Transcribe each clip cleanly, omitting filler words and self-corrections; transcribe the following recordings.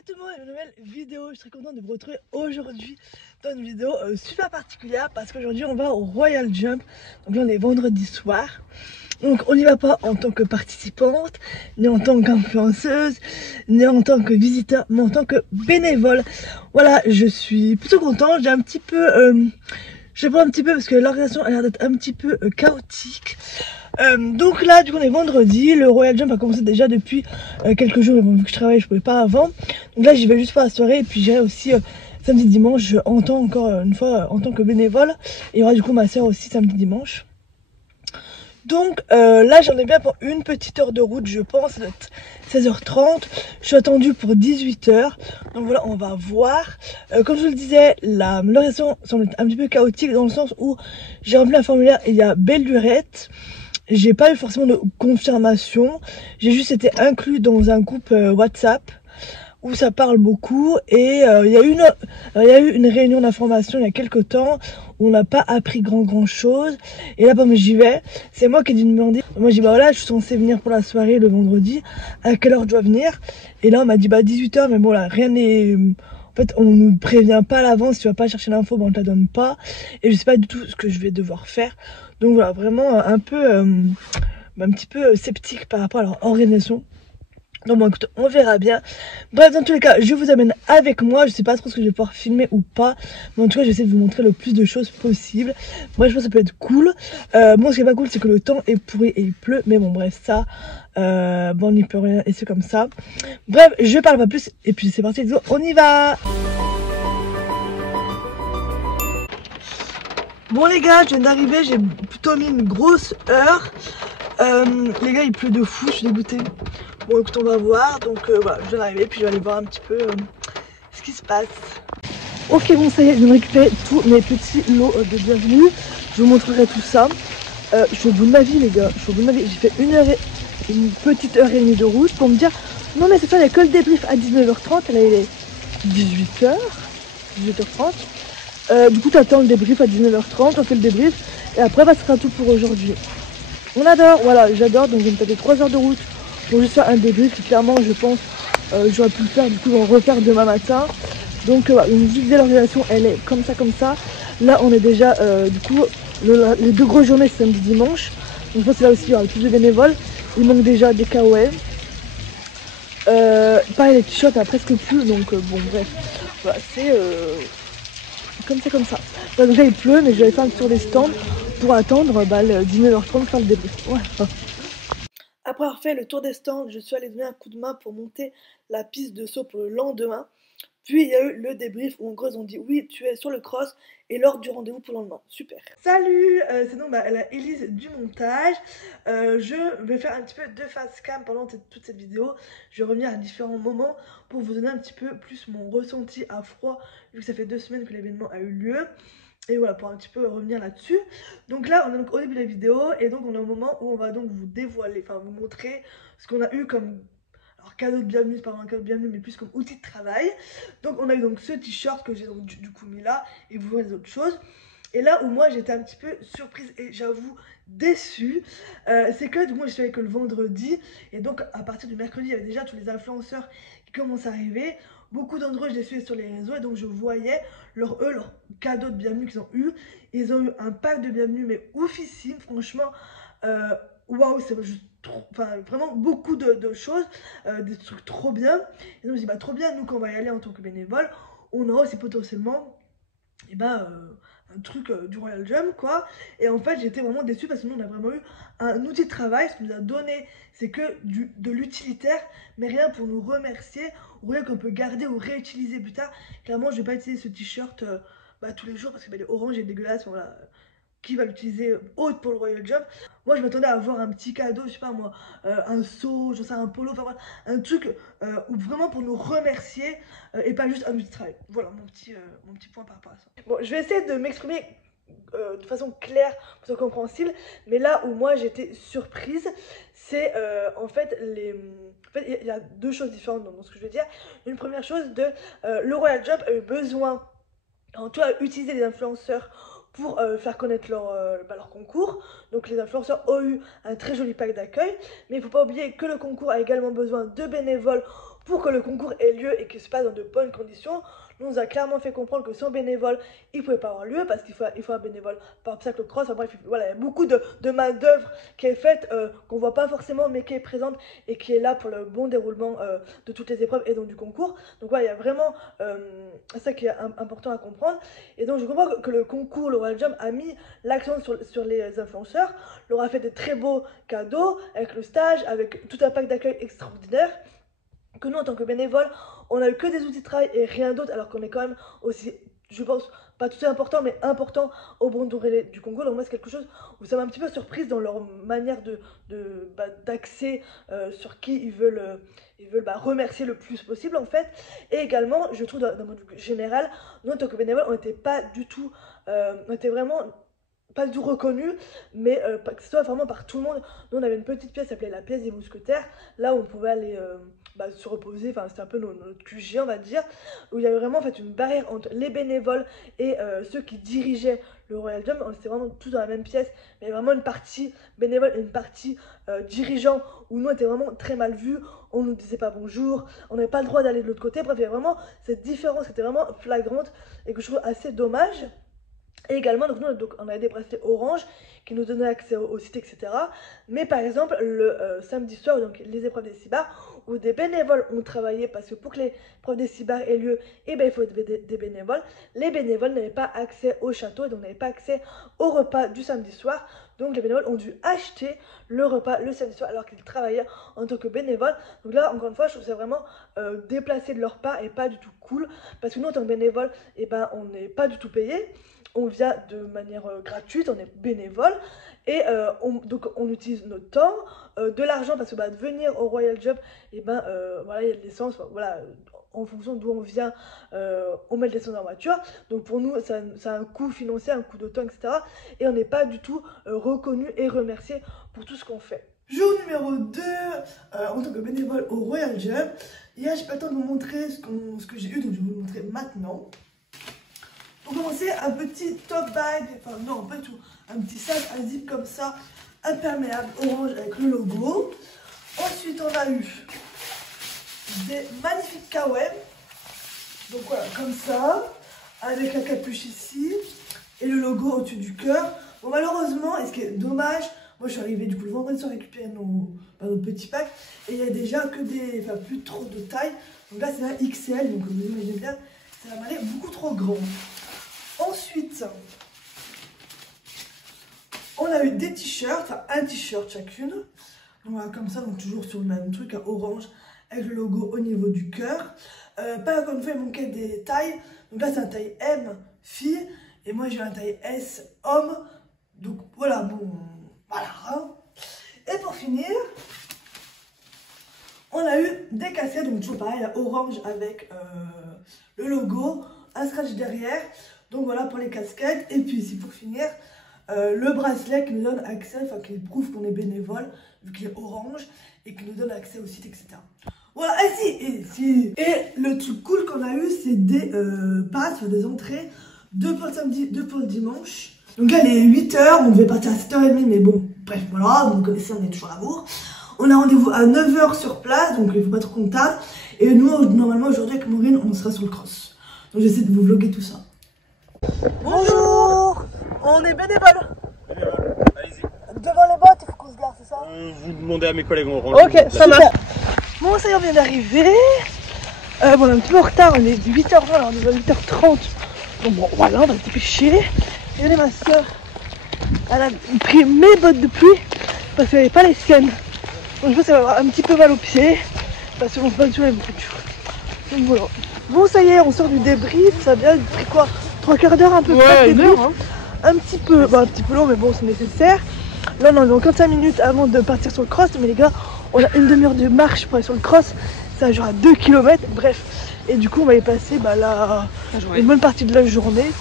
Salut tout le monde, une nouvelle vidéo. Je suis très contente de vous retrouver aujourd'hui dans une vidéo super particulière parce qu'aujourd'hui on va au Royal Jump. Donc là on est vendredi soir. Donc on n'y va pas en tant que participante, ni en tant qu'influenceuse, ni en tant que visiteur, mais en tant que bénévole. Voilà, je suis plutôt contente. J'ai un petit peu... je sais pas un petit peu parce que l'organisation a l'air d'être un petit peu chaotique. Donc là du coup on est vendredi, le Royal Jump a commencé déjà depuis quelques jours, mais bon, vu que je travaille je pouvais pas avant. Donc là j'y vais juste pour la soirée et puis j'irai aussi samedi dimanche en tant encore une fois en tant que bénévole. Et il y aura du coup ma soeur aussi samedi dimanche. Donc là j'en ai bien pour une petite heure de route, je pense, 16h30. Je suis attendue pour 18h. Donc voilà, on va voir. Comme je vous le disais, l'organisation semble être un petit peu chaotique dans le sens où j'ai rempli un formulaire et il y a belle lurette. J'ai pas eu forcément de confirmation. J'ai juste été inclus dans un groupe WhatsApp où ça parle beaucoup et il y a eu une réunion d'information il y a quelques temps où on n'a pas appris grand chose. Et là comme j'y vais, c'est moi qui ai dû demander. Moi j'ai dit bah voilà, je suis censée venir pour la soirée le vendredi, à quelle heure je dois venir? Et là on m'a dit bah 18h, mais bon là rien n'est... En fait on nous prévient pas à l'avance, si tu vas pas chercher l'info, bah on te la donne pas. Et je sais pas du tout ce que je vais devoir faire. Donc voilà, vraiment un petit peu sceptique par rapport à leur organisation. Donc bon écoute, on verra bien. Bref, dans tous les cas, je vous amène avec moi. Je sais pas trop ce que je vais pouvoir filmer ou pas, mais en tout cas j'essaie de vous montrer le plus de choses possible. Moi je pense que ça peut être cool. Bon, ce qui est pas cool c'est que le temps est pourri et il pleut, mais bon bref, ça bon on n'y peut rien et c'est comme ça. Bref, je parle pas plus et puis c'est parti, let's go, on y va. Bon les gars, je viens d'arriver, j'ai plutôt mis une grosse heure. Les gars il pleut de fou, je suis dégoûtée. Bon écoute, on va voir, donc voilà, je viens d'arriver, puis je vais aller voir un petit peu ce qui se passe. Ok, bon ça y est, je viens de récupérer tous mes petits lots de bienvenue. Je vous montrerai tout ça. Je suis au bout de ma vie les gars, je suis au bout de ma vie. J'ai fait une petite heure et demie de route pour me dire non mais c'est ça, il n'y a que le débrief à 19h30, là il est 18h, 18h30. Du coup t'attends le débrief à 19h30, on fait le débrief et après bah, ce sera tout pour aujourd'hui. On adore, voilà, j'adore, donc je vais me taper 3 heures de route pour juste faire un débrief. Clairement je pense j'aurais pu le faire, du coup on va refaire demain matin. Donc voilà, une vue de l'organisation elle est comme ça. Là on est déjà du coup les deux grosses journées c'est samedi dimanche. Donc je pense que là aussi il y aura plus de bénévoles. Il manque déjà des KOM. Pareil les t-shirts a presque plus, donc bon bref. Voilà, c'est comme ça. Bah, donc là il pleut, mais je vais aller faire un tour des stands pour attendre le 19h30 faire le débrief. Ouais. Après avoir fait le tour des stands, je suis allée donner un coup de main pour monter la piste de saut pour le lendemain. Puis il y a eu le débrief où en gros ils ont dit oui tu es sur le cross et l'heure du rendez-vous pour le lendemain. Super. Salut, c'est donc la Élise du montage. Je vais faire un petit peu de face cam pendant toute cette vidéo. Je vais revenir à différents moments pour vous donner un petit peu plus mon ressenti à froid vu que ça fait 2 semaines que l'événement a eu lieu. Et voilà, pour un petit peu revenir là-dessus. Donc là, on est donc au début de la vidéo et donc on est au moment où on va donc vous dévoiler, enfin vous montrer ce qu'on a eu comme... Alors cadeau de bienvenue, c'est pas vraiment un cadeau de bienvenue, mais plus comme outil de travail. Donc on a eu donc ce t-shirt que j'ai donc du coup mis là, et vous voyez les autres choses. Et là où moi j'étais un petit peu surprise et j'avoue déçue, c'est que du coup je suis avec le vendredi, et donc à partir du mercredi il y avait déjà tous les influenceurs qui commencent à arriver. Beaucoup d'entre eux je les suivais sur les réseaux et donc je voyais leur cadeau de bienvenue qu'ils ont eu. Ils ont eu un pack de bienvenue mais oufissime, franchement. Waouh, c'est juste trop, enfin vraiment beaucoup de choses, des trucs trop bien. Et donc je dis bah trop bien, nous quand on va y aller en tant que bénévole, on aura aussi potentiellement et un truc du Royal Jump quoi. Et en fait j'étais vraiment déçue parce que nous on a vraiment eu un outil de travail. Ce qu'on nous a donné c'est que de l'utilitaire, mais rien pour nous remercier ou rien qu'on peut garder ou réutiliser plus tard. Clairement je vais pas utiliser ce t-shirt tous les jours parce que il est orange et dégueulasse, voilà. Qui va l'utiliser haute pour le Royal Jump. Moi je m'attendais à avoir un petit cadeau, je sais pas moi, un seau, je sais un polo, enfin voilà, un truc où vraiment pour nous remercier et pas juste un outil de travail. Voilà mon petit point par rapport à ça. Bon, je vais essayer de m'exprimer de façon claire, de façon compréhensible, mais là où moi j'étais surprise, c'est en fait il y a deux choses différentes dans ce que je veux dire. Une première chose le Royal Jump a eu besoin, en tout cas utiliser des influenceurs pour faire connaître leur concours. Donc les influenceurs ont eu un très joli pack d'accueil, mais il ne faut pas oublier que le concours a également besoin de bénévoles pour que le concours ait lieu et qu'il se passe dans de bonnes conditions, nous a clairement fait comprendre que sans bénévole, il ne pouvait pas avoir lieu parce qu'il faut un bénévole par cyclocross. Enfin bref, voilà, il y a beaucoup de main d'œuvre qui est faite, qu'on ne voit pas forcément, mais qui est présente et qui est là pour le bon déroulement de toutes les épreuves et donc du concours. Donc voilà, il y a vraiment ça qui est important à comprendre. Et donc je comprends que le concours, le Royal Jump, a mis l'accent sur les influenceurs, leur a fait des très beaux cadeaux avec le stage, avec tout un pack d'accueil extraordinaire. Que nous, en tant que bénévoles, on n'a eu que des outils de travail et rien d'autre, alors qu'on est quand même aussi, je pense, pas tout important, mais important au bon déroulé du concours. Donc moi, c'est quelque chose où ça m'a un petit peu surprise dans leur manière d'axer sur qui ils veulent remercier le plus possible, en fait. Et également, je trouve, d'un point de vue général, nous, en tant que bénévoles, on n'était pas du tout, on était vraiment pas du tout reconnu, mais que ce soit vraiment par tout le monde. Nous, on avait une petite pièce qui s'appelait la pièce des mousquetaires, là où on pouvait aller se reposer, enfin c'était un peu notre QG, on va dire, où il y avait vraiment en fait une barrière entre les bénévoles et ceux qui dirigeaient le Royal Jump. On était vraiment tous dans la même pièce, mais il y avait vraiment une partie bénévole et une partie dirigeant, où nous on était vraiment très mal vus, on nous disait pas bonjour, on n'avait pas le droit d'aller de l'autre côté. Bref, il y avait vraiment cette différence qui était vraiment flagrante et que je trouve assez dommage. Et également, donc nous, on avait des bracelets orange qui nous donnaient accès au site, etc. Mais par exemple, le samedi soir, donc les épreuves des 6 bars, où des bénévoles ont travaillé, parce que pour que les épreuves des 6 bars aient lieu, eh ben, il faut des bénévoles. Les bénévoles n'avaient pas accès au château, et donc n'avaient pas accès au repas du samedi soir. Donc les bénévoles ont dû acheter le repas le samedi soir, alors qu'ils travaillaient en tant que bénévoles. Donc là, encore une fois, je trouve ça vraiment déplacé de leur part et pas du tout cool. Parce que nous, en tant que bénévoles, eh ben, on n'est pas du tout payé. On vient de manière gratuite, on est bénévole et donc on utilise notre temps, de l'argent, parce que de venir au Royal Jump, et voilà, il y a de l'essence, voilà, en fonction d'où on vient, on met de l'essence dans la voiture. Donc pour nous, ça a un coût financier, un coût de temps, etc. Et on n'est pas du tout reconnu et remercié pour tout ce qu'on fait. Jour numéro 2, en tant que bénévole au Royal Jump. Hier, j'ai pas le temps de vous montrer ce que j'ai eu, donc je vais vous le montrer maintenant. Pour commencer, un petit top bag, enfin non, pas tout, un petit sac à zip comme ça, imperméable, orange avec le logo. Ensuite, on a eu des magnifiques KOM, donc voilà, comme ça, avec la capuche ici, et le logo au-dessus du cœur. Bon, malheureusement, et ce qui est dommage, moi je suis arrivée du coup le vendredi soir récupérer nos petits packs, et il y a déjà que des, enfin plus trop de taille. Donc là, c'est un XL, donc vous imaginez bien, ça va m'aller beaucoup trop grand. Ensuite, on a eu des t-shirts, enfin un t-shirt chacune. Donc voilà, comme ça, donc toujours sur le même truc, à orange, avec le logo au niveau du cœur. Pas encore une fois, il manquait des tailles. Donc là, c'est un taille M, fille, et moi j'ai un taille S, homme. Donc voilà, bon, voilà. Hein. Et pour finir, on a eu des casquettes, donc toujours pareil, à orange avec le logo, un scratch derrière. Donc voilà pour les casquettes. Et puis ici pour finir, le bracelet qui nous donne accès, enfin qui prouve qu'on est bénévole, vu qu'il est orange, et qui nous donne accès au site, etc. Voilà, et le truc cool qu'on a eu, c'est des passes, des entrées, 2 pour le samedi, 2 pour le dimanche. Donc là, il est 8h, on devait partir à 7h30, mais bon, bref, voilà, vous connaissez, on est toujours à Bourg. On a rendez-vous à 9h sur place, donc il faut pas être comptable. Et nous, normalement, aujourd'hui, avec Maureen, on sera sur le cross. Donc j'essaie de vous vlogger tout ça. Bonjour, on est bénévole. Allez-y. Devant les bottes, il faut qu'on se garde, c'est ça? Vous demandez à mes collègues, on range. Ok, ça marche. Bon, ça y est, on vient d'arriver. Bon, on est un petit peu en retard, on est 8h20, alors on est à 8h30. Donc bon, voilà, on va se dépêcher. Et là, ma soeur, elle a pris mes bottes de pluie parce qu'elle n'avait pas les siennes. Donc je pense qu'elle va avoir un petit peu mal aux pieds parce qu'on se bat sur les voitures. Donc voilà. Bon, ça y est, on sort du débrief. Ça a bien pris quoi, 3 quarts d'heure, un peu près. Ouais, hein. Un petit peu long, mais bon, c'est nécessaire. Là, on est dans 45 minutes avant de partir sur le cross. Mais les gars, on a une demi-heure de marche pour aller sur le cross. Ça genre à 2 km. Bref. Et du coup, on va y passer une bonne partie de la journée.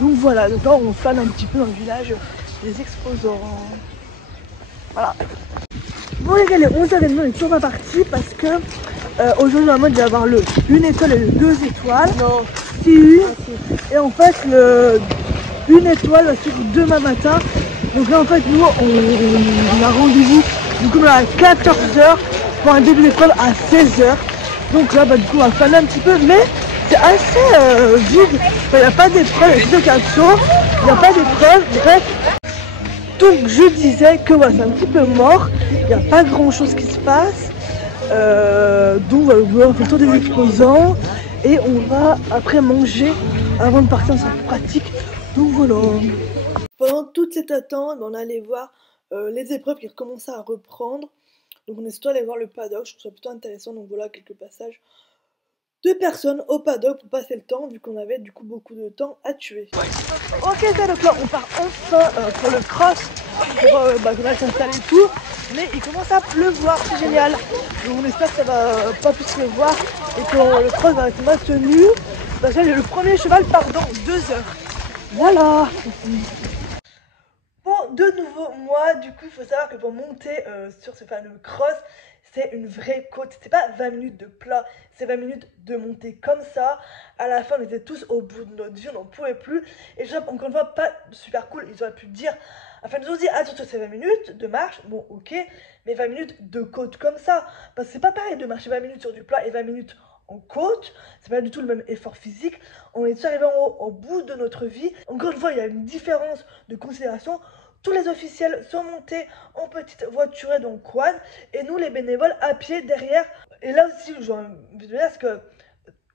Donc voilà. Donc là, on flâne un petit peu dans le village des exposants. Voilà. Bon les gars, les 11h30, on est toujours pas parti parce que aujourd'hui normalement il doit y avoir le 1 étoile et le 2 étoiles. Non. Si. Et en fait le 1 étoile va suivre demain matin. Donc là en fait nous on a rendez-vous du coup à 14h pour un début d'école à 16h. Donc là, du coup, on va faner un petit peu, mais c'est assez vide. Il n'y a pas d'épreuve, il y a des captions, il n'y a pas d'épreuve, bref. Donc je disais que voilà, c'est un petit peu mort, il n'y a pas grand chose qui se passe. Donc voilà, on fait le tour des exposants et on va après manger avant de partir, c'est un peu pratique. Donc voilà. Pendant toute cette attente, on allait voir les épreuves qui recommençaient à reprendre. Donc on est surtout allé voir le paddock, je trouve ça plutôt intéressant. Donc voilà quelques passages de personnes au paddock pour passer le temps, vu qu'on avait du coup beaucoup de temps à tuer. Ok, ça donc là on part enfin pour le cross, pour qu'on va s'installer et tout. Mais il commence à pleuvoir, c'est génial. Donc on espère que ça va pas plus pleuvoir et que le cross va être maintenu. Parce que le premier cheval part dans 2 heures. Voilà. Bon, de nouveau, moi, du coup, il faut savoir que pour monter sur ce fameux cross, c'est une vraie côte. C'est pas 20 minutes de plat, c'est 20 minutes de montée comme ça. À la fin, on était tous au bout de notre vie, on n'en pouvait plus. Et je trouve, encore une fois, pas super cool. Ils auraient pu dire, enfin, ils nous ont dit, attention, c'est 20 minutes de marche. Bon, ok, mais 20 minutes de côte comme ça. Parce que c'est pas pareil de marcher 20 minutes sur du plat et 20 minutes en côte, c'est pas du tout le même effort physique. On est tous arrivés en haut au bout de notre vie. Encore une fois, il y a une différence de considération. Tous les officiels sont montés en petite voiturette, donc quad, et nous les bénévoles à pied derrière. Et là aussi, j'ai envie de dire, parce que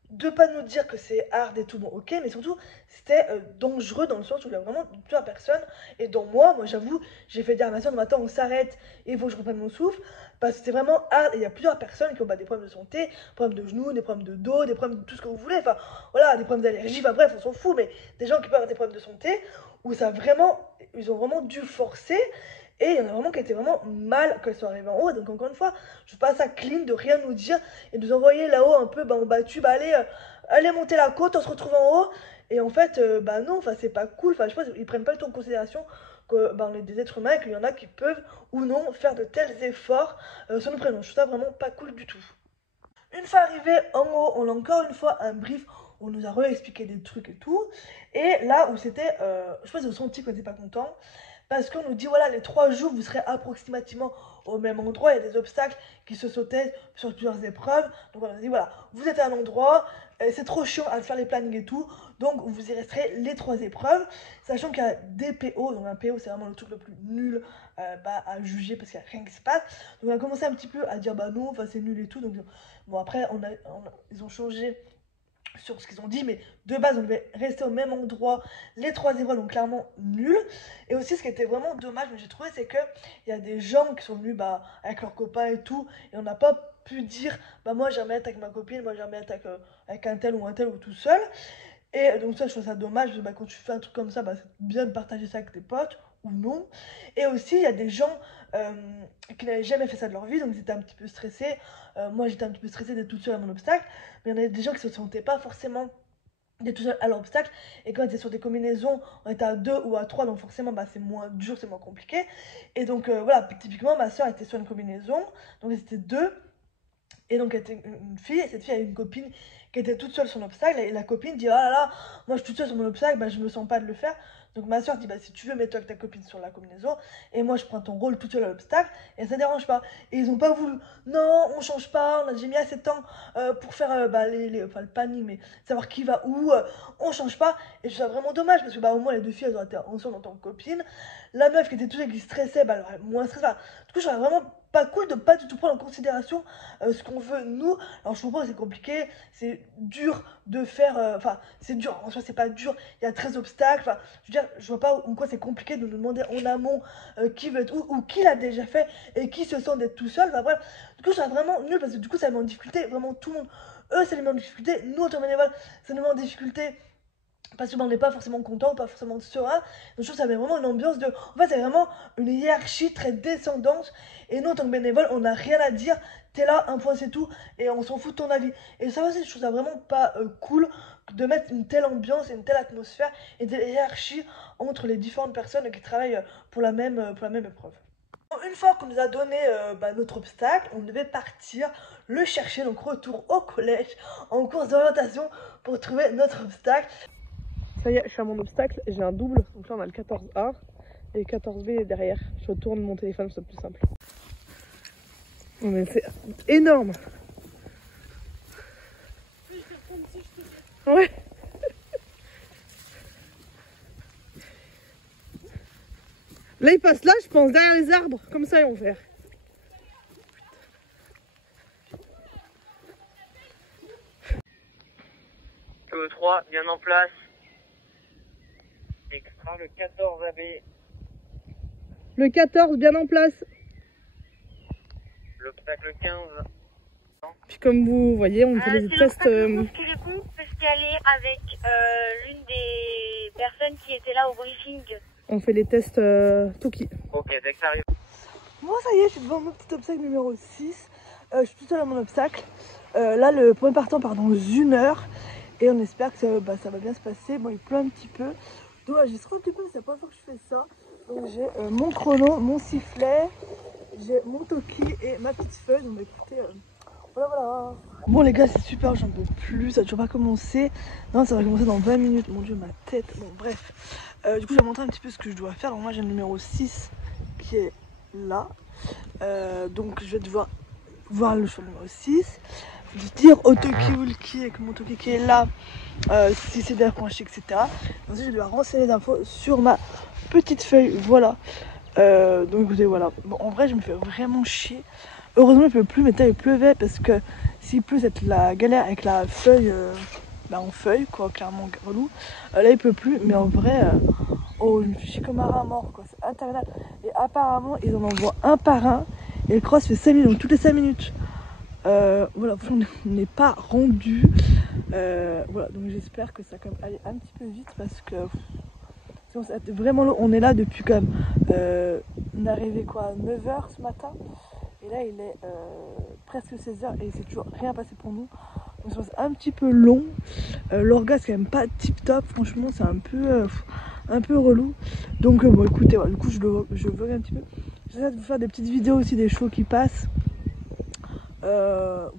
de pas nous dire que c'est hard et tout, bon ok, mais surtout c'était dangereux dans le sens où il y a vraiment plusieurs personnes, et dont moi j'avoue, j'ai fait dire à ma soeur, attends, on s'arrête, et il faut que je reprenne mon souffle, parce que c'était vraiment hard, et il y a plusieurs personnes qui ont des problèmes de santé, des problèmes de genoux, des problèmes de dos, des problèmes de tout ce que vous voulez, enfin voilà, des problèmes d'allergie, enfin bref, on s'en fout, mais des gens qui peuvent avoir des problèmes de santé, où ça vraiment, ils ont vraiment dû forcer. Et il y en a vraiment qui étaient vraiment mal quand ils sont arrivés en haut. Donc encore une fois, je trouve pas ça clean de rien nous dire et de nous envoyer là-haut un peu en battu, allez monter la côte, on se retrouve en haut. Et en fait, non, c'est pas cool. Enfin, je pense qu'ils prennent pas du tout en considération que on est des êtres humains et qu'il y en a qui peuvent ou non faire de tels efforts sans nous prévenir. Je trouve ça vraiment pas cool du tout. Une fois arrivé en haut, on a encore une fois un brief. On nous a réexpliqué des trucs et tout. Et là où c'était, je pense qu'ils ont senti qu'on n'était pas content. Parce qu'on nous dit, voilà, les 3 jours, vous serez approximativement au même endroit. Il y a des obstacles qui se sautaient sur plusieurs épreuves. Donc on nous dit, voilà, vous êtes à un endroit, c'est trop chiant à faire les plannings et tout. Donc vous y resterez les 3 épreuves. Sachant qu'il y a des PO. Donc un PO, c'est vraiment le truc le plus nul à juger parce qu'il n'y a rien qui se passe. Donc on a commencé un petit peu à dire, non, c'est nul et tout. Donc bon, après, ils ont changé sur ce qu'ils ont dit, mais de base on devait rester au même endroit les 3 épreuves, donc clairement nul. Et aussi ce qui était vraiment dommage, mais j'ai trouvé, c'est que il y a des gens qui sont venus avec leurs copains et tout, et on n'a pas pu dire moi j'aimerais être avec ma copine, moi j'aimerais être avec un tel ou tout seul. Et donc ça je trouve ça dommage, quand tu fais un truc comme ça, c'est bien de partager ça avec tes potes ou non. Et aussi il y a des gens qui n'avaient jamais fait ça de leur vie, donc ils étaient un petit peu stressés. Moi j'étais un petit peu stressée d'être toute seule à mon obstacle, mais il y en a des gens qui se sentaient pas forcément d'être tout seul à l'obstacle, et quand on était sur des combinaisons, on était à 2 ou à 3, donc forcément c'est moins dur, c'est moins compliqué. Et donc voilà, typiquement ma soeur était sur une combinaison, donc c'était 2. Et donc elle était une fille, et cette fille avait une copine qui était toute seule sur l'obstacle, et la copine dit, oh là là, moi je suis toute seule sur mon obstacle, je me sens pas de le faire. Donc ma soeur dit, si tu veux, mets-toi avec ta copine sur la combinaison, et moi je prends ton rôle toute seule à l'obstacle, et ça dérange pas. Et ils ont pas voulu, non, on change pas, on a déjà mis assez de temps pour faire le panier, mais savoir qui va où, on change pas. Et je trouve ça vraiment dommage, parce que au moins les 2 filles elles auraient été ensemble en tant que copines. La meuf qui était toute seule, qui stressait, elle aurait moins stressé. Du coup je trouve vraiment pas cool de pas du tout prendre en considération ce qu'on veut nous. Alors je comprends que c'est compliqué, c'est dur de faire, c'est dur, en soi c'est pas dur, il y a 13 obstacles, je veux dire, je vois pas en quoi c'est compliqué de nous demander en amont qui veut être où, ou qui l'a déjà fait et qui se sent d'être tout seul. Bref, du coup je trouve vraiment nul, parce que du coup ça met en difficulté vraiment tout le monde. Eux ça les met en difficulté, nous en tant que bénévoles ça nous met en difficulté, parce que on n'est pas forcément content, pas forcément serein. Donc je trouve que ça met vraiment une ambiance de... En fait c'est vraiment une hiérarchie très descendante, et nous en tant que bénévoles on n'a rien à dire, t'es là, un point c'est tout, et on s'en fout de ton avis. Et ça aussi je trouve ça vraiment pas cool de mettre une telle ambiance et une telle atmosphère et de hiérarchie entre les différentes personnes qui travaillent pour la même épreuve. Une fois qu'on nous a donné notre obstacle, on devait partir le chercher, donc retour au collège en course d'orientation pour trouver notre obstacle. Ça y est, je suis à mon obstacle, j'ai un double, donc là on a le 14A et le 14B derrière. Je retourne mon téléphone, c'est plus simple. Mais c'est énorme. Ouais. Là, ils passent là, je pense, derrière les arbres. Comme ça, ils vont faire. Le 3, bien en place. Extra le 14 AB. Le 14, bien en place. L'obstacle 15. Puis comme vous voyez, on fait des tests. Qui le compte parce qu'elle est avec l'une des personnes qui étaient là au briefing. On fait les tests Toki. Ok, dès que ça arrive. Bon, ça y est, je suis devant mon petit obstacle numéro 6. Je suis toute seule à mon obstacle. Là, le premier partant part dans 1 heure. Et on espère que ça va bien se passer. Bon, il pleut un petit peu. Donc, j'y serai un petit peu, c'est la première fois que je fais ça. Donc, j'ai mon chrono, mon sifflet, j'ai mon Toki et ma petite feuille. Donc, écoutez, voilà. Bon, les gars, c'est super, j'en peux plus. Ça n'a toujours pas commencé. Non, ça va commencer dans 20 minutes. Mon dieu, ma tête. Bon, bref. Du coup, je vais montrer un petit peu ce que je dois faire. Donc, moi, j'ai le numéro 6 qui est là. Donc, je vais devoir voir le choix numéro 6. Dire au Toki ou le qui avec mon Toki qui est là, si c'est bien franchi, etc. Ensuite, je dois renseigner les infos sur ma petite feuille. Voilà. Donc, écoutez, voilà. Bon, en vrai, je me fais vraiment chier. Heureusement, il ne pleut plus, mais il pleuvait parce que s'il pleut, c'est la galère avec la feuille en feuille, quoi, clairement relou. Là, il pleut plus, mais en vrai, oh, je me fais chier comme un rat mort, quoi. C'est interminable. Et apparemment, ils en envoient un par un. Et le cross fait 5 minutes, donc toutes les 5 minutes. Voilà, on n'est pas rendu. Voilà, donc j'espère que ça va quand même aller un petit peu vite parce que sinon, ça va être vraiment long. On est là depuis quand même. On est arrivé quoi, à 9h ce matin. Et là, il est presque 16h et c'est toujours rien passé pour nous. Donc c'est un petit peu long. L'orgasme quand même pas tip top. Franchement, c'est un peu relou. Donc bon, écoutez, voilà, du coup, je vlog un petit peu. J'essaie de vous faire des petites vidéos aussi des chevaux qui passent. Voilà.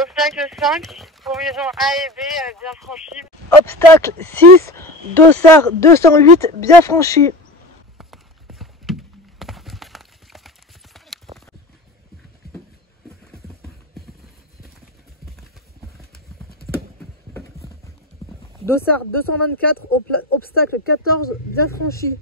Obstacle 5, combinaison A et B bien franchie. Obstacle 6, dossard 208, bien franchi. Dossard 224, obstacle 14, bien franchi.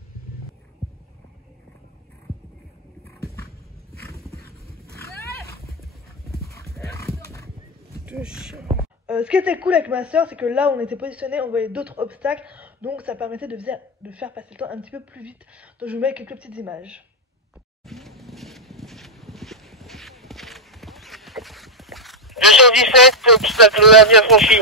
Ce qui était cool avec ma soeur, c'est que là où on était positionné, on voyait d'autres obstacles, donc ça permettait de faire passer le temps un petit peu plus vite. Donc je vous mets quelques petites images. 217, obstacle A bien franchi.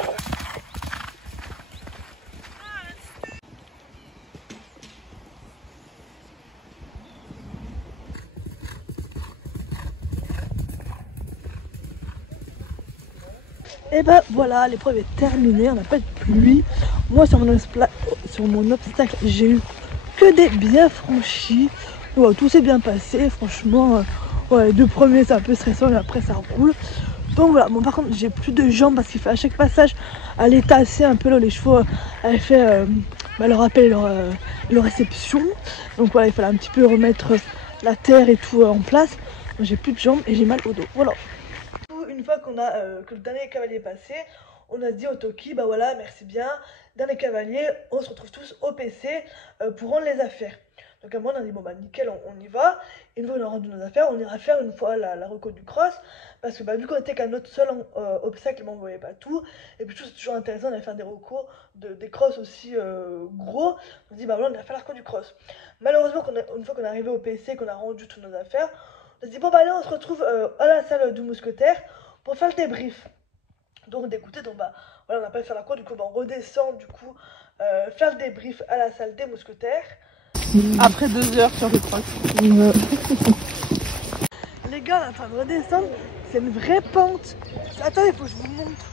Et ben voilà, l'épreuve est terminée, on n'a pas de pluie. Moi sur mon obstacle, j'ai eu que des bien franchis. Ouais, tout s'est bien passé, franchement. Ouais, les 2 premiers c'est un peu stressant, mais après ça roule. Donc voilà, bon par contre j'ai plus de jambes parce qu'il fait à chaque passage aller tasser un peu là, les chevaux avaient fait leur appel, leur réception. Donc voilà, il fallait un petit peu remettre la terre et tout en place. Donc j'ai plus de jambes et j'ai mal au dos, voilà. Une fois qu'on a que le dernier cavalier est passé, on a dit au Toki, bah voilà, merci bien, dernier cavalier, on se retrouve tous au PC pour rendre les affaires. Donc à moi on a dit, bon bah nickel, on y va. Et une fois qu'on a rendu nos affaires, on ira faire une fois la reco du cross, parce que bah, vu qu'on était qu'à notre seul obstacle, on ne voyait pas tout. Et puis tout, c'est toujours intéressant d'aller faire des recos, des crosses aussi gros. On se dit, bah voilà, on a fait la reco du cross. Malheureusement, une fois qu'on est arrivé au PC, qu'on a rendu toutes nos affaires, on se dit, bon bah allez, on se retrouve à la salle du mousquetaire pour faire le débrief. Donc d'écouter, donc bah voilà, on n'a pas fait la cour, du coup bah, on redescend du coup faire le débrief à la salle des mousquetaires. Après 2 heures sur le cross. Les gars, on est en train de redescendre, c'est une vraie pente. Attendez, il faut que je vous montre.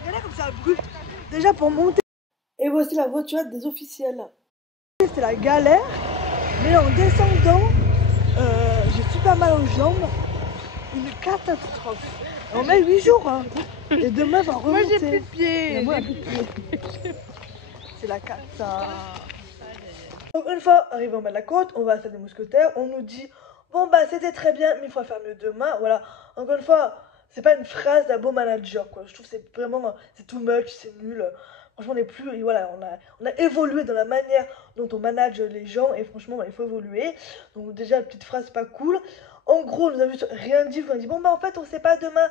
Regardez comme ça brûle. Déjà pour monter. Et voici la voiturette des officiels. C'est la galère, mais en descendant, j'ai super mal aux jambes. Une catastrophe. On met 8 jours, hein. Et demain, on va remonter. Moi j'ai plus de pieds. Moi, plus de pieds. C'est la cata. Donc une fois arrivé en bas de la côte, on va à la salle des mousquetaires. On nous dit, Bon bah c'était très bien, mais il faut faire mieux demain. Voilà, encore une fois, c'est pas une phrase d'un beau manager quoi. Je trouve que c'est vraiment, c'est too much, c'est nul. Franchement, on est plus, et voilà, on a évolué dans la manière dont on manage les gens et franchement, bah, il faut évoluer. Donc déjà, la petite phrase pas cool. En gros, on nous a juste rien dit. On a dit bon bah en fait, on sait pas demain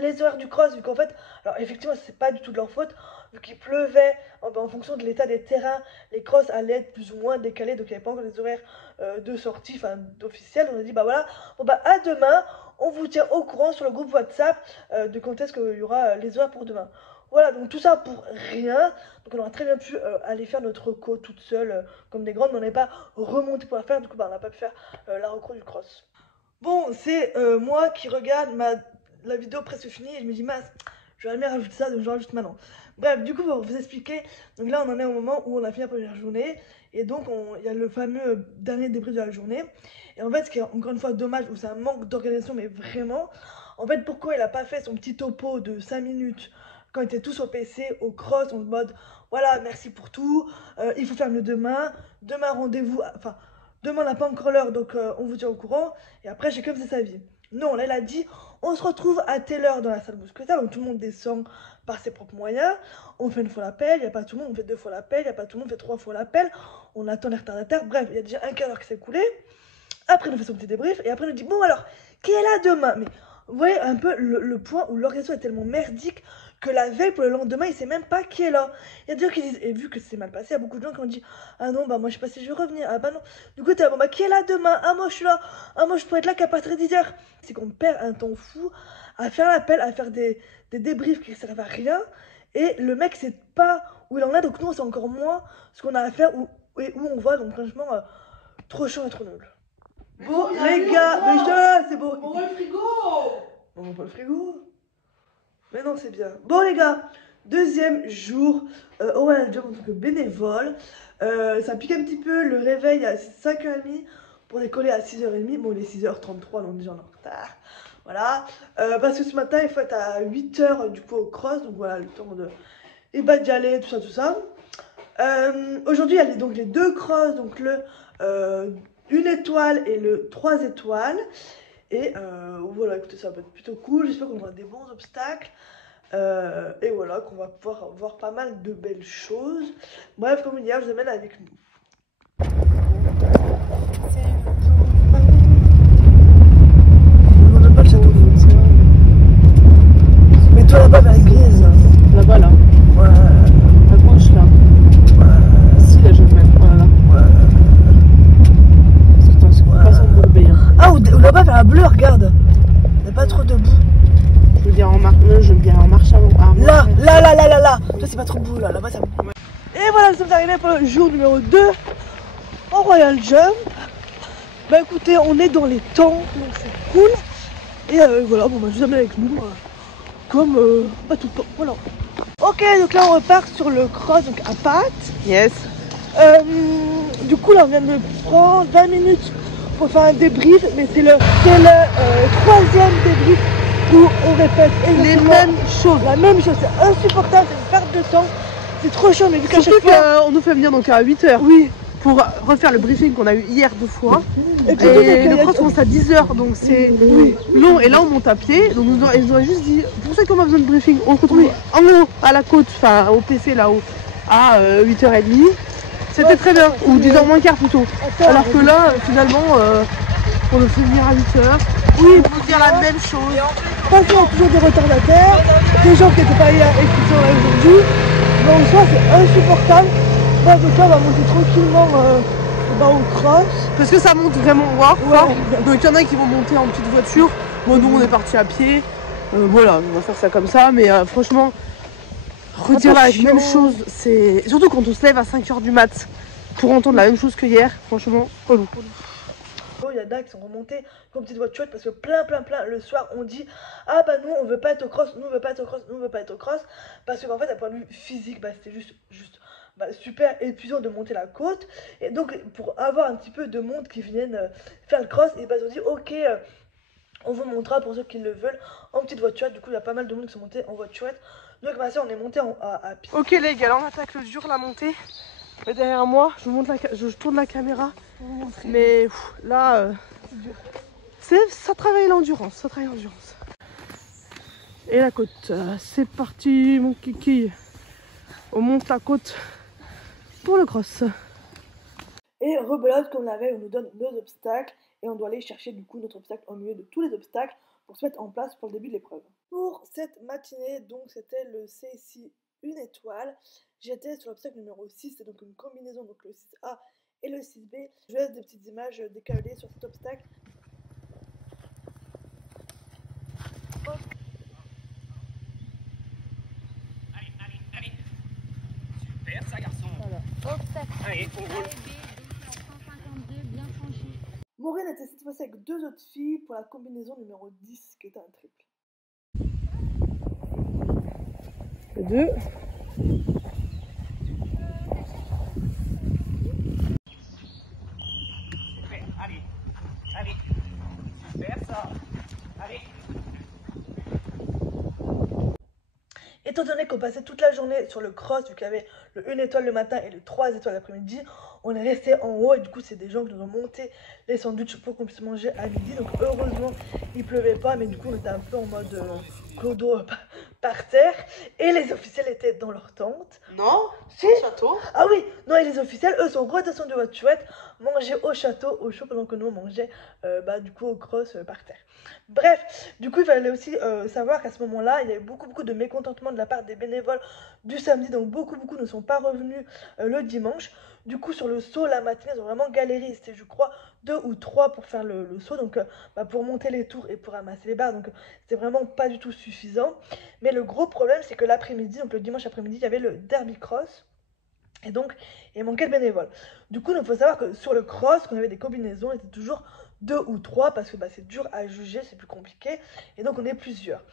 les horaires du cross vu qu'en fait, alors effectivement, c'est pas du tout de leur faute vu qu'il pleuvait. En fonction de l'état des terrains, les crosses allaient être plus ou moins décalés, donc il n'y avait pas encore les horaires de sortie, enfin d'officiel. On a dit bah voilà, bon bah à demain, on vous tient au courant sur le groupe WhatsApp de quand est-ce qu'il y aura les horaires pour demain. Voilà, donc tout ça pour rien. Donc on aurait très bien pu aller faire notre reco toute seule comme des grandes, mais on n'est pas remonté pour la faire, du coup bah, on n'a pas pu faire la reco du cross. Bon, c'est moi qui regarde la vidéo presque finie et je me dis mince, j'aurais aimé rajouter ça, donc je rajoute maintenant. Bref, du coup, pour vous expliquer, donc là on en est au moment où on a fini la première journée et donc il y a le fameux dernier débrief de la journée. Et en fait, ce qui est encore une fois dommage, ou c'est un manque d'organisation, mais vraiment, en fait, pourquoi il n'a pas fait son petit topo de 5 minutes quand il était tous au PC, au cross, en mode voilà, merci pour tout, il faut faire mieux demain, demain rendez-vous, enfin, demain on n'a pas encore l'heure, donc on vous tient au courant, et après chacun faisait sa vie. Non, là il a dit, on se retrouve à telle heure dans la salle mousquetaire, donc tout le monde descend par ses propres moyens, on fait une fois l'appel, il n'y a pas tout le monde, on fait 2 fois l'appel, il n'y a pas tout le monde, on fait 3 fois l'appel, on attend les retardataires, bref, il y a déjà un quart d'heure qui s'est écoulé, après il nous fait son petit débrief, et après il nous dit, bon alors, qui est là demain? Mais vous voyez un peu le point où l'organisation est tellement merdique que la veille pour le lendemain, il sait même pas qui est là. Il y a des gens qui disent, et vu que c'est mal passé, il y a beaucoup de gens qui ont dit, ah non, bah moi je sais pas si je vais revenir, ah bah non. Du coup, t'es là, bon bah qui est là demain? Ah moi je suis là, ah moi je pourrais être là qu'à partir de 10h. C'est qu'on perd un temps fou à faire l'appel, à faire des débriefs qui servent à rien, et le mec sait pas où il en est, donc nous on sait encore moins ce qu'on a à faire et où on va, donc franchement, trop chiant et trop nul. Bon les gars, mais c'est beau. On voit le frigo. On voit pas le frigo. Mais non, c'est bien. Bon les gars, deuxième jour au Wild Job en tant que bénévole. Ça pique un petit peu, le réveil à 5h30 pour décoller à 6h30. Bon, il est 6h33, donc déjà on est en retard. Voilà. Parce que ce matin, il faut être à 8h du coup au cross. Donc voilà, le temps de... Et bah d'y aller, tout ça, tout ça. Aujourd'hui, il y a donc les 2 cross, donc le 1 étoile et le 3 étoiles. Et voilà, écoutez, ça va être plutôt cool. J'espère qu'on aura des bons obstacles. Et voilà, qu'on va pouvoir voir pas mal de belles choses. Bref, comme hier, je vous amène avec nous. On n'a pas le château d'eau, ça. Mais toi là-bas, vers l'église. Là-bas, là. Ouais. À gauche, là. Ouais. Si, là, je vais mettre. Voilà. Ouais. Parce que c'est pas sans bourber. Hein. Ah, ou là-bas, vers la bleue, regarde. Il n'y a pas trop de boue. Je veux dire en marche. Non, je veux dire en marche avant. Là. Là, c'est pas trop beau, là. Là-bas, ça boue. Et voilà, nous sommes arrivés pour le jour numéro 2 en Royal Jump. Bah écoutez, on est dans les temps, donc c'est cool. Et voilà, bon bah je vous amène avec nous, comme pas tout le temps, voilà. Ok, donc là on repart sur le cross, donc à Pâtes. Yes. Du coup là on vient de prendre 20 minutes pour faire un débrief, mais c'est le 3e débrief où on répète Les mêmes choses. La même chose, c'est insupportable, c'est une perte de temps. C'est trop chiant, mais vu qu'à chaque Surtout fois... qu'on nous fait venir donc à 8h. Oui. Pour refaire le briefing qu'on a eu hier 2 fois. Et le cross commence à 10h, donc c'est long. Et là on monte à pied. Donc je nous aurais juste dit, pour ça qu'on a besoin de briefing, on se retrouve en haut à la côte, enfin au PC là-haut, à 8h30. C'était très bien, ou 10h moins quart plutôt. Alors que là, finalement, on nous fait venir à 8h. Oui, pour nous dire la même chose. Parce qu'il y a toujours des retardataires, des gens qui n'étaient pas hier et qui sont là aujourd'hui. Mais en soi, c'est insupportable. Bref, donc là, on va monter tranquillement au cross. Parce que ça monte vraiment fort. Ouais. Donc il y en a qui vont monter en petite voiture. Bon, nous on est partis à pied. Voilà, on va faire ça comme ça. Mais franchement, redire la même chose, c'est. Surtout quand on se lève à 5h du mat pour entendre la même chose que hier, franchement, relou. Il y en a qui sont remontés comme petite voiture parce que plein le soir on dit ah bah nous on veut pas être au cross, nous on veut pas être au cross, nous on veut pas être au cross parce que en fait d'un point de vue physique bah c'était juste super épuisant de monter la côte et donc pour avoir un petit peu de monde qui viennent faire le cross et bah ils ont dit ok on vous montrera pour ceux qui le veulent en petite voiture. Du coup il y a pas mal de monde qui sont montés en voiturette, donc ma soeur on est monté à pied. Ok les gars, là on attaque le dur, la montée. Derrière moi, je tourne la caméra. Mais là, Ça travaille l'endurance, ça travaille l'endurance. Et la côte, c'est parti mon kiki. On monte la côte pour le cross. Et rebelote, comme la veille, on nous donne nos obstacles et on doit aller chercher du coup notre obstacle au milieu de tous les obstacles pour se mettre en place pour le début de l'épreuve. Pour cette matinée, donc c'était le CSI 1 étoile. J'étais sur l'obstacle numéro 6, c'est donc une combinaison, donc le 6A et le 6B. Je laisse des petites images décalées sur cet obstacle. Super, ça garçon. Voilà. Allez, on roule. Maureen était cette fois-ci avec 2 autres filles pour la combinaison numéro 10 qui était un triple. 2. Super, allez. Allez. Super, ça. Allez. Étant donné qu'on passait toute la journée sur le cross, vu qu'il y avait le 1 étoile le matin et le 3 étoiles l'après-midi, on est resté en haut et du coup c'est des gens qui nous ont monté les sandwichs pour qu'on puisse manger à midi. Donc heureusement il pleuvait pas, mais du coup on était un peu en mode clodo par terre et les officiels étaient dans leur tente. Non, Si. au château. Ah oui, non, et les officiels eux sont redescendus de voiturette, manger au château au chaud pendant que nous on mangeait du coup au cross par terre. Bref, du coup il fallait aussi savoir qu'à ce moment-là il y avait beaucoup de mécontentement de la part des bénévoles du samedi, donc beaucoup ne sont pas revenus le dimanche. Du coup sur le saut la matinée ils ont vraiment galéré, c'était je crois 2 ou 3 pour faire le saut, donc pour monter les tours et pour ramasser les barres, donc c'était vraiment pas du tout suffisant. Mais le gros problème c'est que l'après-midi, donc le dimanche après-midi, il y avait le derby cross. Et donc, il manquait de bénévoles. Du coup, il faut savoir que sur le cross, quand on avait des combinaisons, il était toujours 2 ou 3 parce que c'est dur à juger, c'est plus compliqué. Et donc, on est plusieurs.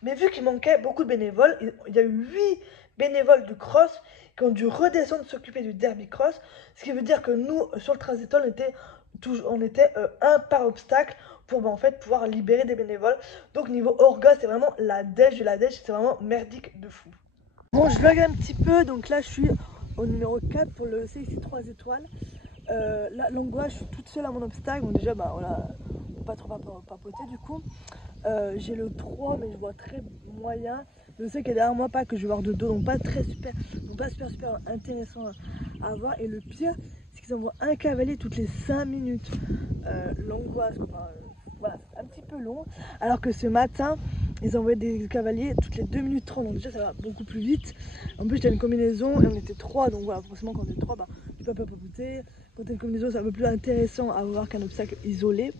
Mais vu qu'il manquait beaucoup de bénévoles, il y a eu 8 bénévoles du cross qui ont dû redescendre s'occuper du derby cross. Ce qui veut dire que nous, sur le Transital, on était un par obstacle pour en fait pouvoir libérer des bénévoles. Donc, niveau orga, c'est vraiment la dèche de la dèche, c'est vraiment merdique de fou. Bon, je vlog un petit peu, donc là, je suis au numéro 4 pour le CSI 3 étoiles. Là, l'angoisse, je suis toute seule à mon obstacle. Bon, déjà, voilà, on peut pas trop papoter du coup. J'ai le 3, mais je vois très moyen. Je sais qu'il y a derrière moi, pas que je vais voir de dos, donc pas super intéressant à voir. Et le pire, c'est qu'ils envoient un cavalier toutes les 5 minutes. L'angoisse, voilà, c'est un petit peu long. Alors que ce matin, ils envoyaient des cavaliers toutes les 2 minutes 30, donc déjà ça va beaucoup plus vite. En plus, j'étais une combinaison et on était 3, donc voilà, forcément quand on est 3, tu peux pas papoter. Quand t'as une combinaison, c'est un peu plus intéressant à voir qu'un obstacle isolé.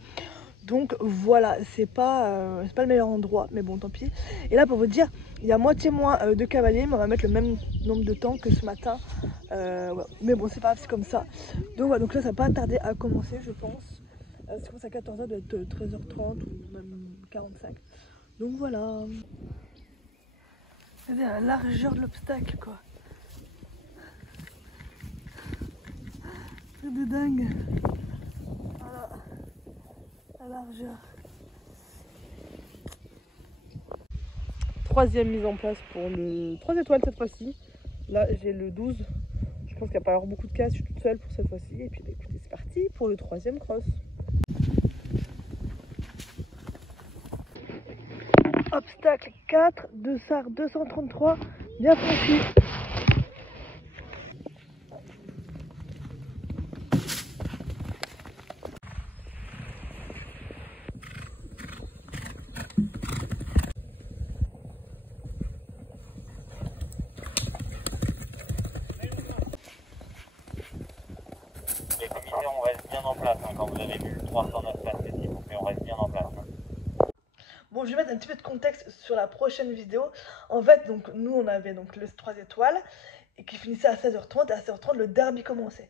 Donc voilà, c'est pas le meilleur endroit, mais bon, tant pis. Et là, pour vous dire, il y a moitié moins de cavaliers, mais on va mettre le même nombre de temps que ce matin. Ouais. Mais bon, c'est pas grave, c'est comme ça. Donc voilà, donc là, ça va pas tarder à commencer, je pense. Ça commence à 14h, ça doit être 13h30 ou même 45. Donc voilà. Regardez la largeur de l'obstacle, quoi. C'est de dingue. Voilà. La largeur. 3e mise en place pour le 3 étoiles cette fois-ci. Là, j'ai le 12. Je pense qu'il n'y a pas avoir beaucoup de cas, je suis toute seule pour cette fois-ci. Et puis, écoutez, c'est parti pour le 3e cross. Obstacle 4, de SAR 233, bien franchi. Les comités, on reste bien en place quand vous avez vu le 309 passer, mais on reste bien en place. Bon, je vais mettre un petit peu de contexte sur la prochaine vidéo. En fait, donc nous, on avait donc le 3 étoiles et qui finissait à 16h30. Et à 16h30, le derby commençait.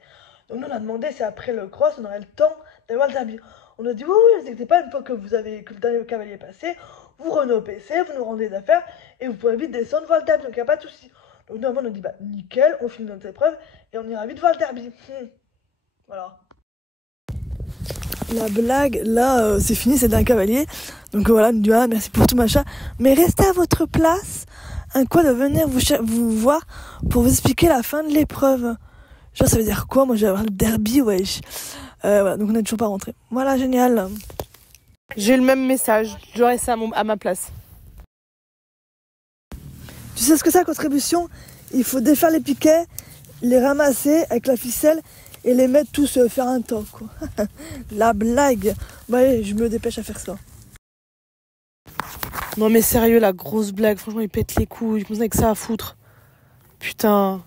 Donc nous, on a demandé si après le cross, on aurait le temps d'aller voir le derby. On a dit oui, vous inquiétez pas, une fois que le dernier cavalier est passé, vous revenez au PC, vous nous rendez des affaires et vous pouvez vite descendre voir le derby. Donc il n'y a pas de souci. Donc nous, on a dit nickel, on finit notre épreuve et on ira vite voir le derby. Voilà. La blague, là, c'est fini, c'est d'un cavalier. Donc voilà, il me dit, merci pour tout machin. Mais restez à votre place. Un quoi de venir vous voir pour vous expliquer la fin de l'épreuve. Genre, ça veut dire quoi? Moi, je vais avoir le derby, wesh. Voilà, donc on n'est toujours pas rentré. Voilà, génial. J'ai le même message, j'aurais ça à ma place. Tu sais ce que c'est la contribution? Il faut défaire les piquets, les ramasser avec la ficelle et les mettre tous faire un temps, quoi. La blague. Bah allez, je me dépêche à faire ça. Non mais sérieux, la grosse blague, franchement il pète les couilles, je me que ça à foutre. Putain.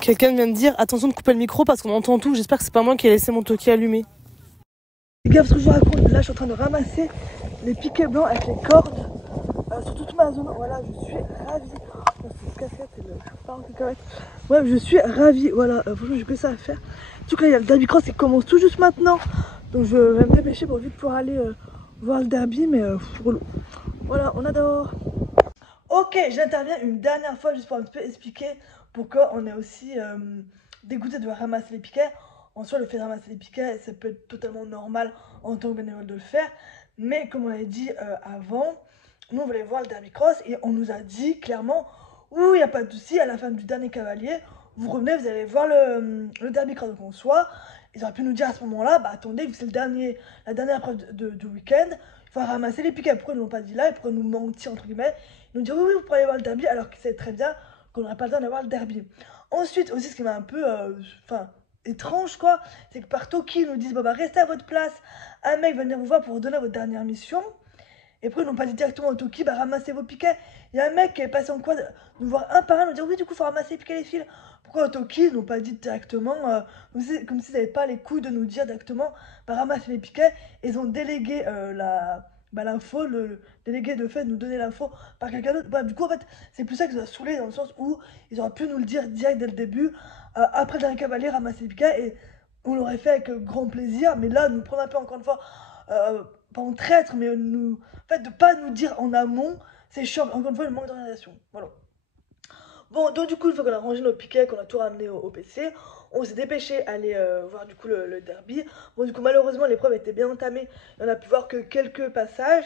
Quelqu'un vient de dire attention de couper le micro parce qu'on entend tout, j'espère que c'est pas moi qui ai laissé mon Toki allumé. Les gars, parce que je vous raconte, là je suis en train de ramasser les piquets blancs avec les cordes sur toute ma zone. Voilà, je suis ravie. Oh, c'est une cassette, je pars en cacahuète. Bref, je suis ravie. Voilà, franchement, j'ai que ça à faire. En tout cas, il y a le derby cross qui commence tout juste maintenant. Donc je vais me dépêcher pour vite pouvoir aller voir le derby, mais relou. Voilà, on adore. Ok, j'interviens une dernière fois juste pour un petit peu expliquer pourquoi on est aussi dégoûté de ramasser les piquets. En soi, le fait de ramasser les piquets, ça peut être totalement normal en tant que bénévole de le faire. Mais comme on l'avait dit avant, nous on voulait voir le derby cross et on nous a dit clairement, oui, il n'y a pas de souci, à la fin du dernier cavalier, vous revenez, vous allez voir le derby cross. Donc en soi, ils auraient pu nous dire à ce moment-là, bah attendez, vu que c'est la dernière épreuve du week-end, il faut ramasser les piquets. Pourquoi ils ne l'ont pas dit là et pourquoi nous mentir entre guillemets? Ils nous disent oui, vous pourrez aller voir le derby alors qu'ils savaient très bien qu'on n'aurait pas le temps d'avoir le derby. Ensuite aussi, ce qui m'a un peu étrange quoi, c'est que par Toki ils nous disent bah restez à votre place, un mec va venir vous voir pour vous donner votre dernière mission. Et après ils n'ont pas dit directement au Toki bah ramassez vos piquets. Il y a un mec qui est passé en quad nous voir un par un, nous dire oui du coup faut ramasser les piquets les fils. Pourquoi au Toki ils n'ont pas dit directement comme s'ils n'avaient pas les couilles de nous dire directement bah ramasser les piquets. Ils ont délégué l'info, le délégué de fait nous donner l'info par quelqu'un d'autre. Bah, du coup en fait c'est plus ça qui nous a saoulé dans le sens où ils auraient pu nous le dire direct dès le début. Après le dernier cavalier ramasser les piquets et on l'aurait fait avec grand plaisir, mais là nous prendre un peu encore une fois pas en traître mais en fait de pas nous dire en amont, c'est chiant, encore une fois le manque d'organisation. Voilà. Bon, donc du coup, une fois qu'on a rangé nos piquets, qu'on a tout ramené au PC, on s'est dépêché à aller voir du coup le derby. Bon, du coup, malheureusement, l'épreuve était bien entamée. On a pu voir que quelques passages.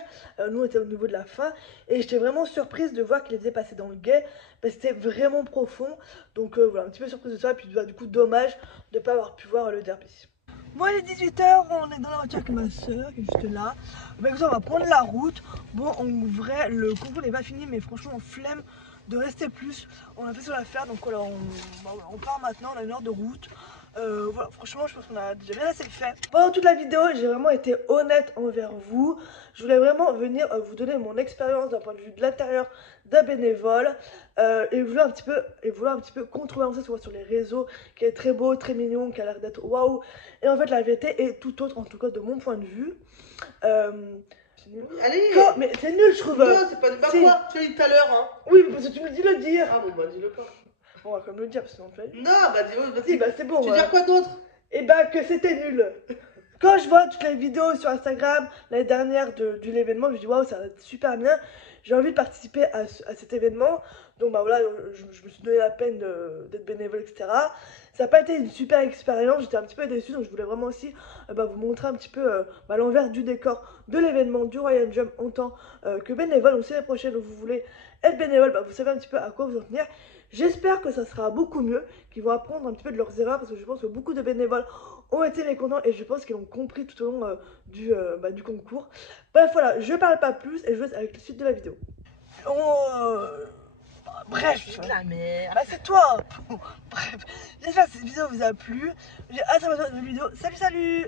Nous, on était au niveau de la fin. Et j'étais vraiment surprise de voir qu'il les faisait passer dans le guet. Parce que c'était vraiment profond. Donc voilà, un petit peu surprise de ça. Et puis du coup, dommage de ne pas avoir pu voir le derby. Bon, il est 18h, on est dans la voiture avec ma soeur qui est juste là. Bah, écoutez, on va prendre la route. Bon, en vrai, le concours n'est pas fini, mais franchement, on flemme de rester plus. On a fait sur l'affaire, donc voilà, on part maintenant, on a 1 heure de route. Voilà, franchement, je pense qu'on a déjà bien assez fait. Pendant toute la vidéo, j'ai vraiment été honnête envers vous. Je voulais vraiment venir vous donner mon expérience d'un point de vue de l'intérieur d'un bénévole et vouloir un petit peu contrebalancer ce qu'on voit sur les réseaux, qui est très beau, très mignon, qui a l'air d'être waouh. Et en fait, la vérité est tout autre, en tout cas de mon point de vue. Allez. Mais c'est nul, je trouve. Non, c'est pas du quoi, tu l'as dit tout à l'heure, hein. Oui, mais parce que tu me dis le dire. Ah bon, bah dis-le pas. On va comme le dire, parce que sinon on fait. Non, bah dis-le, vas-y. Si, bah c'est bon. Tu veux dire quoi d'autre? Et bah que c'était nul. Quand je vois toutes les vidéos sur Instagram, l'année dernière de l'événement, je me dis waouh, ça va être super bien. J'ai envie de participer à cet événement. Donc bah voilà, je me suis donné la peine d'être bénévole, etc. Ça n'a pas été une super expérience, j'étais un petit peu déçue. Donc je voulais vraiment aussi vous montrer un petit peu l'envers du décor de l'événement du Royal Jump en tant que bénévole. Donc si l'année prochaine vous voulez être bénévole, vous savez un petit peu à quoi vous en tenir. J'espère que ça sera beaucoup mieux, qu'ils vont apprendre un petit peu de leurs erreurs, parce que je pense que beaucoup de bénévoles ont été mécontents et je pense qu'ils l'ont compris tout au long du concours. Bref, voilà, je parle pas plus et je vous laisse avec la suite de la vidéo. Bref, de la merde. Bah c'est toi. Bref, j'espère que cette vidéo vous a plu. J'ai hâte de voir une vidéo. Salut, salut.